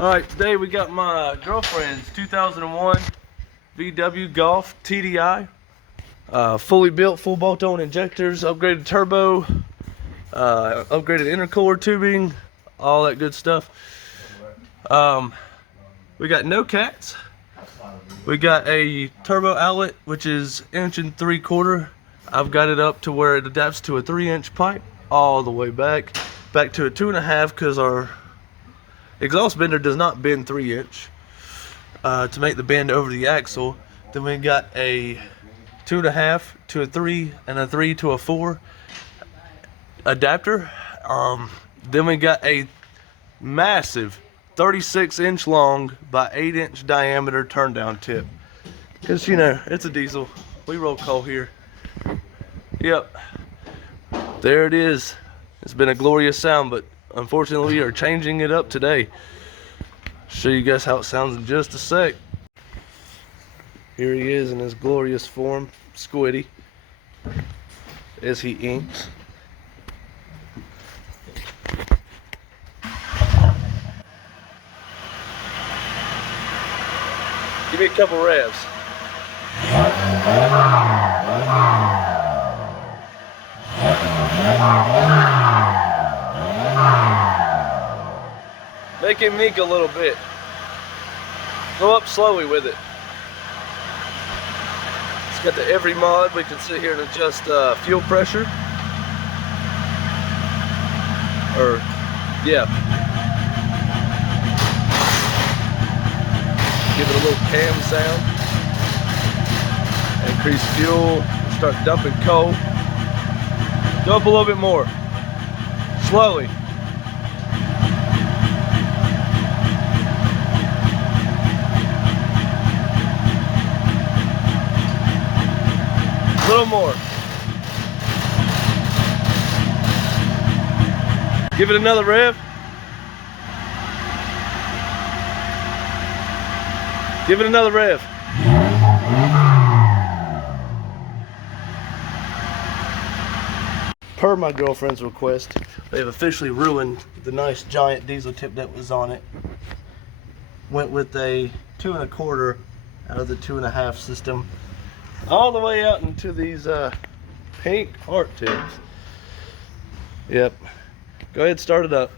Alright, today we got my girlfriend's 2001 VW Golf TDI. Fully built, full bolt-on injectors, upgraded turbo, upgraded intercooler tubing, all that good stuff. We got no cats. We got a turbo outlet, which is 1 3/4 inch. I've got it up to where it adapts to a 3-inch pipe all the way back to a 2.5, because our exhaust bender does not bend 3-inch to make the bend over the axle. Then we got a 2.5 to a 3 and a 3 to a 4 adapter. Then we got a massive 36-inch long by 8-inch diameter turn down tip, because you know it's a diesel, we roll coal here. Yep, there it is. It's been a glorious sound, but unfortunately we are changing it up today. Show you guys how it sounds in just a sec. Here he is in his glorious form, Squiddy, as he inks. Give me a couple revs. Make him mink a little bit. Go up slowly with it. It's got the Evry mod. We can sit here and adjust fuel pressure. Or, yeah. Give it a little cam sound. Increase fuel. Start dumping coal. Go up a little bit more. Slowly. A little more. Give it another rev. Give it another rev. Per my girlfriend's request, they've officially ruined the nice giant diesel tip that was on it. Went with a 2 1/4 out of the 2.5 system, all the way out into these pink heart tips. Yep. Go ahead, start it up.